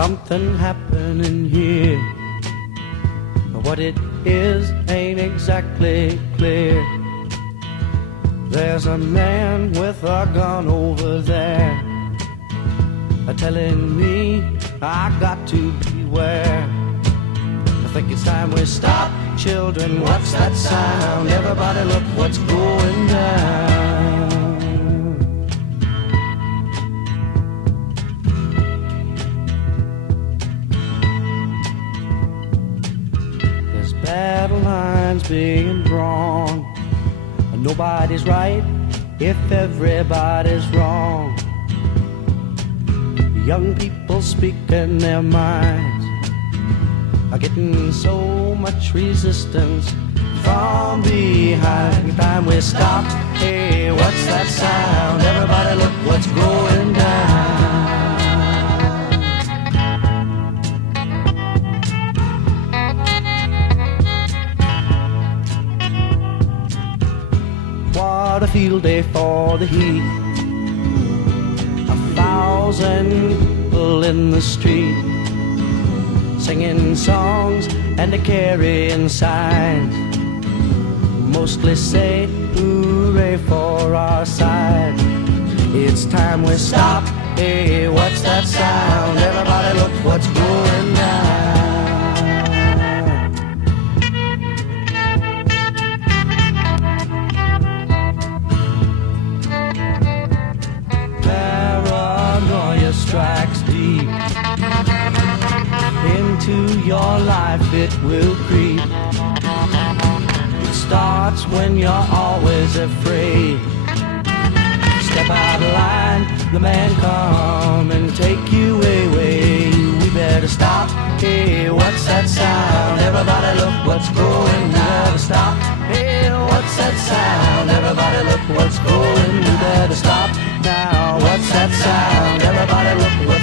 something happening here. What it is ain't exactly clear. There's a man with a gun over there, telling me I got to beware. I think it's time we stop. Children, what's that sound? Everybody look what's going down. There's battle lines being drawn. Nobody's right if everybody's wrong. Young people speaking their minds are getting so much resistance from behind. Time we stop. Hey, what's that sound? Everybody look what's going down. What a field day for the heat. 1,000 people in the street, singing songs and carrying signs, mostly say hooray for our side. It's time we stop. Hey, what's that sound? Everybody look what's going down. Paranoia strikes deep into your life, it will creep. It starts when you're always afraid. Step out of line, the man come and take you away. We better stop. Hey, what's that sound? Everybody look what's going. We better stop. Hey, what's that sound? Everybody look what's going. We better stop now. What's that sound? Everybody look what's